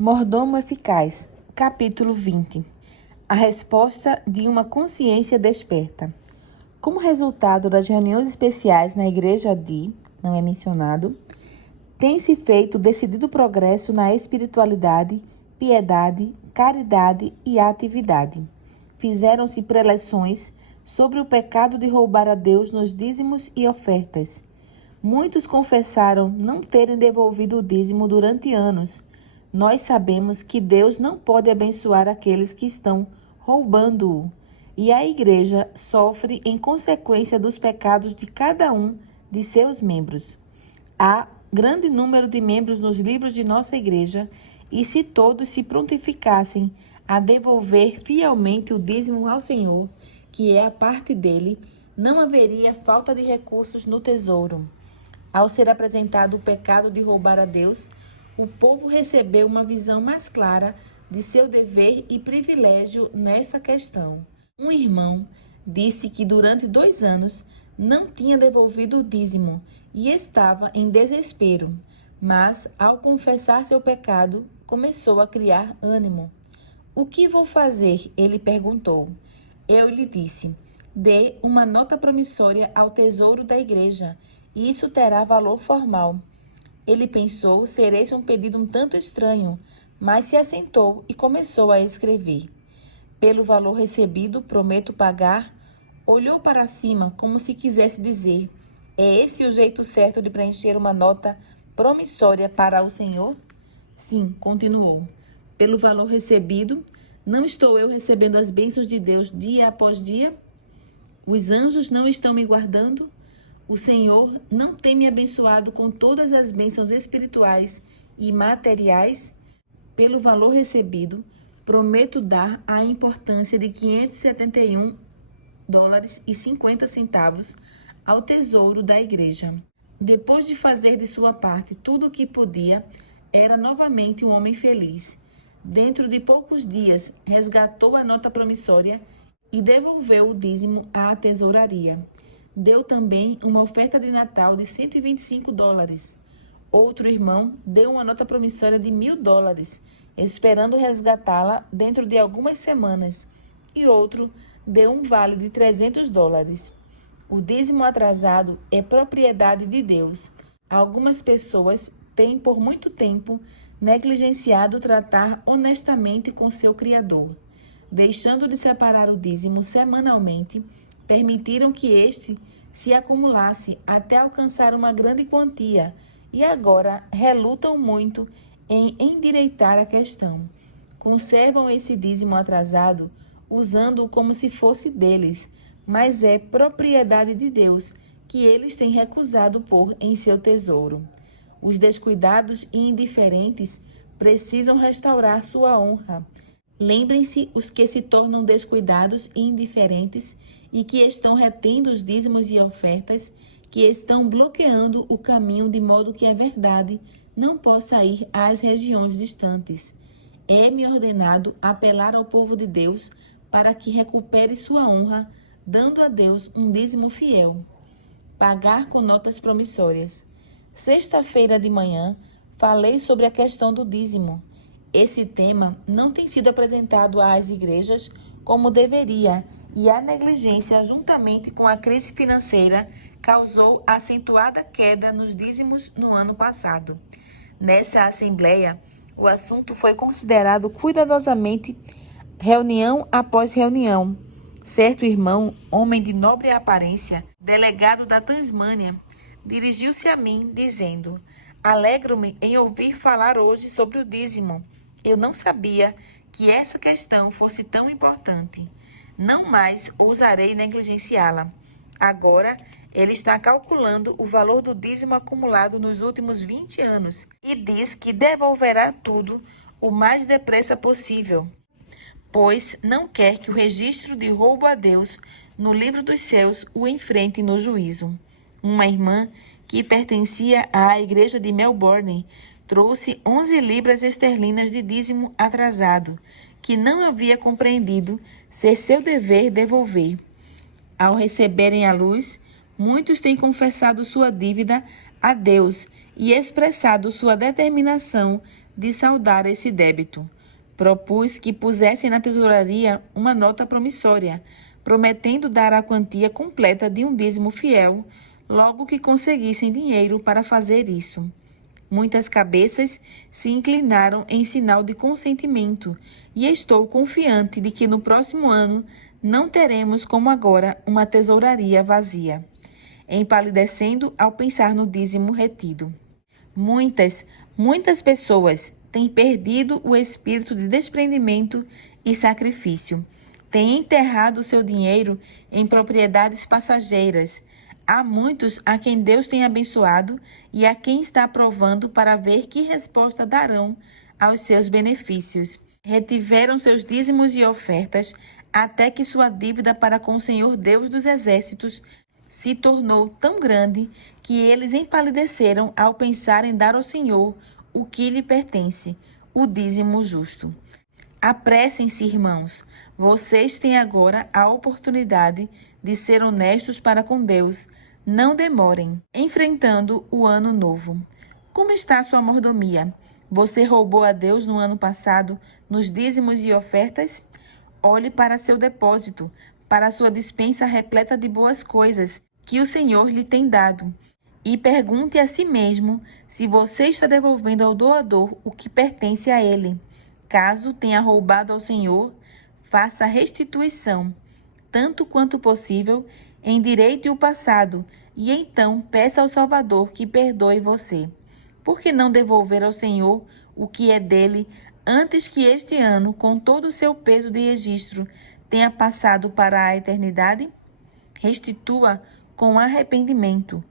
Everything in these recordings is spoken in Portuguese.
Mordomo eficaz, capítulo 20. A resposta de uma consciência desperta. Como resultado das reuniões especiais na igreja não é mencionado, tem-se feito decidido progresso na espiritualidade, piedade, caridade e atividade. Fizeram-se preleções sobre o pecado de roubar a Deus nos dízimos e ofertas. Muitos confessaram não terem devolvido o dízimo durante anos. Nós sabemos que Deus não pode abençoar aqueles que estão roubando-o, e a igreja sofre em consequência dos pecados de cada um de seus membros. Há grande número de membros nos livros de nossa igreja, e se todos se prontificassem a devolver fielmente o dízimo ao Senhor, que é a parte dele, não haveria falta de recursos no tesouro. Ao ser apresentado o pecado de roubar a Deus, o povo recebeu uma visão mais clara de seu dever e privilégio nessa questão. Um irmão disse que durante 2 anos não tinha devolvido o dízimo e estava em desespero, mas ao confessar seu pecado, começou a criar ânimo. "O que vou fazer?" ele perguntou. Eu lhe disse: "Dê uma nota promissória ao tesouro da igreja, e isso terá valor formal." Ele pensou ser esse um pedido um tanto estranho, mas se assentou e começou a escrever. "Pelo valor recebido, prometo pagar." Olhou para cima como se quisesse dizer: "É esse o jeito certo de preencher uma nota promissória para o Senhor?" "Sim," continuou. "Pelo valor recebido, não estou eu recebendo as bênçãos de Deus dia após dia? Os anjos não estão me guardando? O Senhor não tem me abençoado com todas as bênçãos espirituais e materiais? Pelo valor recebido, prometo dar a importância de $571,50 ao tesouro da igreja." Depois de fazer de sua parte tudo o que podia, era novamente um homem feliz. Dentro de poucos dias, resgatou a nota promissória e devolveu o dízimo à tesouraria. Deu também uma oferta de Natal de $125. Outro irmão deu uma nota promissória de $1.000, esperando resgatá-la dentro de algumas semanas. E outro deu um vale de $300. O dízimo atrasado é propriedade de Deus. Algumas pessoas têm por muito tempo negligenciado tratar honestamente com seu Criador. Deixando de separar o dízimo semanalmente, permitiram que este se acumulasse até alcançar uma grande quantia e agora relutam muito em endireitar a questão. Conservam esse dízimo atrasado, usando-o como se fosse deles, mas é propriedade de Deus, que eles têm recusado pôr em seu tesouro. Os descuidados e indiferentes precisam restaurar sua honra. Lembrem-se os que se tornam descuidados e indiferentes e que estão retendo os dízimos e ofertas, que estão bloqueando o caminho de modo que a verdade não possa ir às regiões distantes. É-me ordenado apelar ao povo de Deus para que recupere sua honra, dando a Deus um dízimo fiel. Pagar com notas promissórias. Sexta-feira de manhã, falei sobre a questão do dízimo. Esse tema não tem sido apresentado às igrejas como deveria, e a negligência, juntamente com a crise financeira, causou acentuada queda nos dízimos no ano passado. Nessa assembleia, o assunto foi considerado cuidadosamente, reunião após reunião. Certo irmão, homem de nobre aparência, delegado da Tasmânia, dirigiu-se a mim, dizendo: "Alegro-me em ouvir falar hoje sobre o dízimo. Eu não sabia que essa questão fosse tão importante. Não mais ousarei negligenciá-la." Agora, ele está calculando o valor do dízimo acumulado nos últimos 20 anos e diz que devolverá tudo o mais depressa possível, pois não quer que o registro de roubo a Deus no livro dos céus o enfrente no juízo. Uma irmã que pertencia à igreja de Melbourne trouxe 11 libras esterlinas de dízimo atrasado, que não havia compreendido ser seu dever devolver. Ao receberem a luz, muitos têm confessado sua dívida a Deus e expressado sua determinação de saldar esse débito. Propus que pusessem na tesouraria uma nota promissória, prometendo dar a quantia completa de um dízimo fiel, logo que conseguissem dinheiro para fazer isso. Muitas cabeças se inclinaram em sinal de consentimento, e estou confiante de que no próximo ano não teremos, como agora, uma tesouraria vazia. Empalidecendo ao pensar no dízimo retido. Muitas pessoas têm perdido o espírito de desprendimento e sacrifício. Têm enterrado seu dinheiro em propriedades passageiras. Há muitos a quem Deus tem abençoado e a quem está provando para ver que resposta darão aos seus benefícios. Retiveram seus dízimos e ofertas até que sua dívida para com o Senhor Deus dos Exércitos se tornou tão grande que eles empalideceram ao pensar em dar ao Senhor o que lhe pertence, o dízimo justo. Apressem-se, irmãos. Vocês têm agora a oportunidade de ser honestos para com Deus. Não demorem, enfrentando o ano novo. Como está sua mordomia? Você roubou a Deus no ano passado nos dízimos e ofertas? Olhe para seu depósito, para sua despensa repleta de boas coisas que o Senhor lhe tem dado. E pergunte a si mesmo se você está devolvendo ao doador o que pertence a ele. Caso tenha roubado ao Senhor, faça restituição, tanto quanto possível, endireite o passado, e então peça ao Salvador que perdoe você. Por que não devolver ao Senhor o que é dele antes que este ano, com todo o seu peso de registro, tenha passado para a eternidade? Restitua com arrependimento.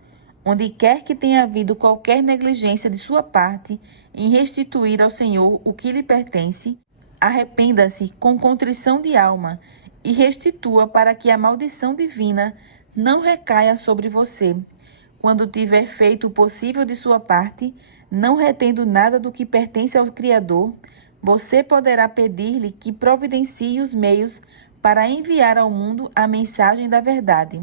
Onde quer que tenha havido qualquer negligência de sua parte em restituir ao Senhor o que lhe pertence, arrependa-se com contrição de alma e restitua para que a maldição divina não recaia sobre você. Quando tiver feito o possível de sua parte, não retendo nada do que pertence ao Criador, você poderá pedir-lhe que providencie os meios para enviar ao mundo a mensagem da verdade.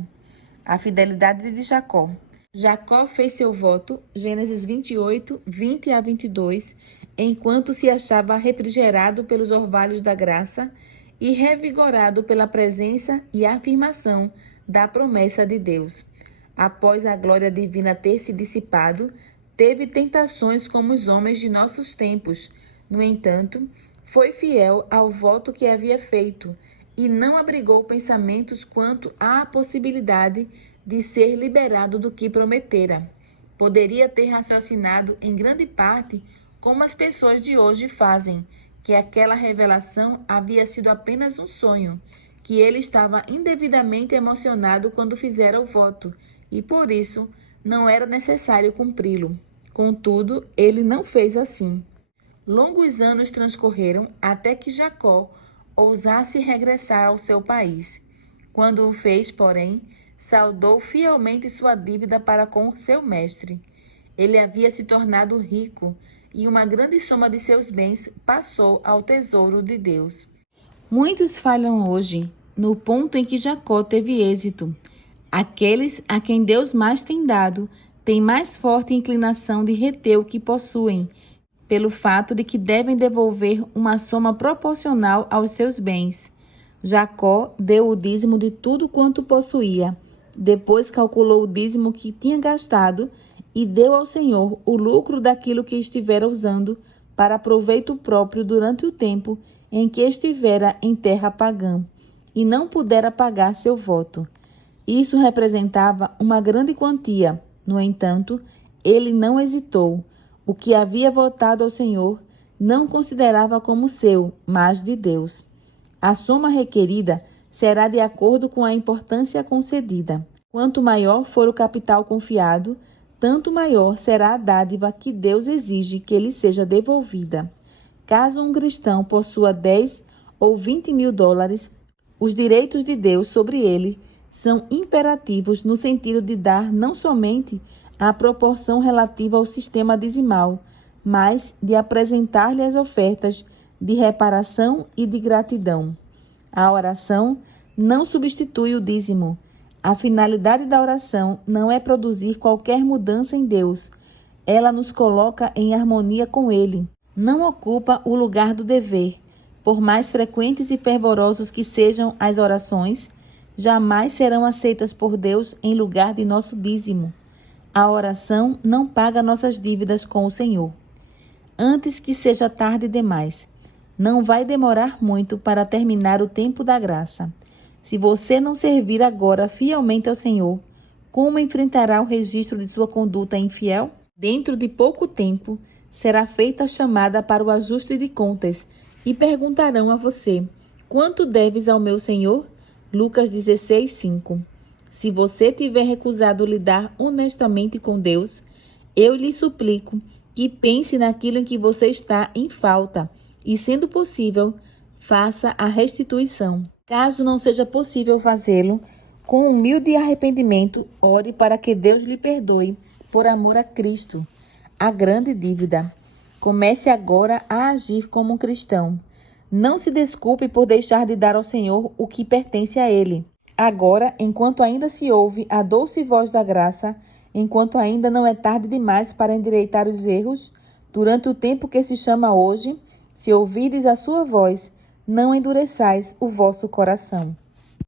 A fidelidade de Jacó. Jacó fez seu voto, Gênesis 28, 20 a 22, enquanto se achava refrigerado pelos orvalhos da graça e revigorado pela presença e afirmação da promessa de Deus. Após a glória divina ter se dissipado, teve tentações como os homens de nossos tempos. No entanto, foi fiel ao voto que havia feito e não abrigou pensamentos quanto à possibilidade de ser liberado do que prometera. Poderia ter raciocinado em grande parte como as pessoas de hoje fazem, que aquela revelação havia sido apenas um sonho, que ele estava indevidamente emocionado quando fizera o voto, e por isso não era necessário cumpri-lo. Contudo, ele não fez assim. Longos anos transcorreram até que Jacó ousasse regressar ao seu país. Quando o fez, porém, saldou fielmente sua dívida para com seu mestre. Ele havia se tornado rico e uma grande soma de seus bens passou ao tesouro de Deus. Muitos falham hoje no ponto em que Jacó teve êxito. Aqueles a quem Deus mais tem dado têm mais forte inclinação de reter o que possuem, pelo fato de que devem devolver uma soma proporcional aos seus bens. Jacó deu o dízimo de tudo quanto possuía. Depois calculou o dízimo que tinha gastado e deu ao Senhor o lucro daquilo que estivera usando para proveito próprio durante o tempo em que estivera em terra pagã e não pudera pagar seu voto. Isso representava uma grande quantia. No entanto, ele não hesitou. O que havia votado ao Senhor não considerava como seu, mas de Deus. A soma requerida será de acordo com a importância concedida. Quanto maior for o capital confiado, tanto maior será a dádiva que Deus exige que lhe seja devolvida. Caso um cristão possua 10 ou 20 mil dólares, os direitos de Deus sobre ele são imperativos no sentido de dar não somente a proporção relativa ao sistema dizimal, mas de apresentar-lhe as ofertas de reparação e de gratidão. A oração não substitui o dízimo. A finalidade da oração não é produzir qualquer mudança em Deus. Ela nos coloca em harmonia com Ele. não ocupa o lugar do dever. Por mais frequentes e fervorosos que sejam as orações, jamais serão aceitas por Deus em lugar de nosso dízimo. A oração não paga nossas dívidas com o Senhor. Antes que seja tarde demais, não vai demorar muito para terminar o tempo da graça. Se você não servir agora fielmente ao Senhor, como enfrentará o registro de sua conduta infiel? Dentro de pouco tempo, será feita a chamada para o ajuste de contas e perguntarão a você: quanto deves ao meu Senhor? Lucas 16:5. Se você tiver recusado lidar honestamente com Deus, eu lhe suplico que pense naquilo em que você está em falta e, sendo possível, faça a restituição. Caso não seja possível fazê-lo, com humilde arrependimento, ore para que Deus lhe perdoe, por amor a Cristo, a grande dívida. Comece agora a agir como um cristão. Não se desculpe por deixar de dar ao Senhor o que pertence a Ele. Agora, enquanto ainda se ouve a doce voz da graça, enquanto ainda não é tarde demais para endireitar os erros, durante o tempo que se chama hoje, se ouvirdes a sua voz, não endureçais o vosso coração.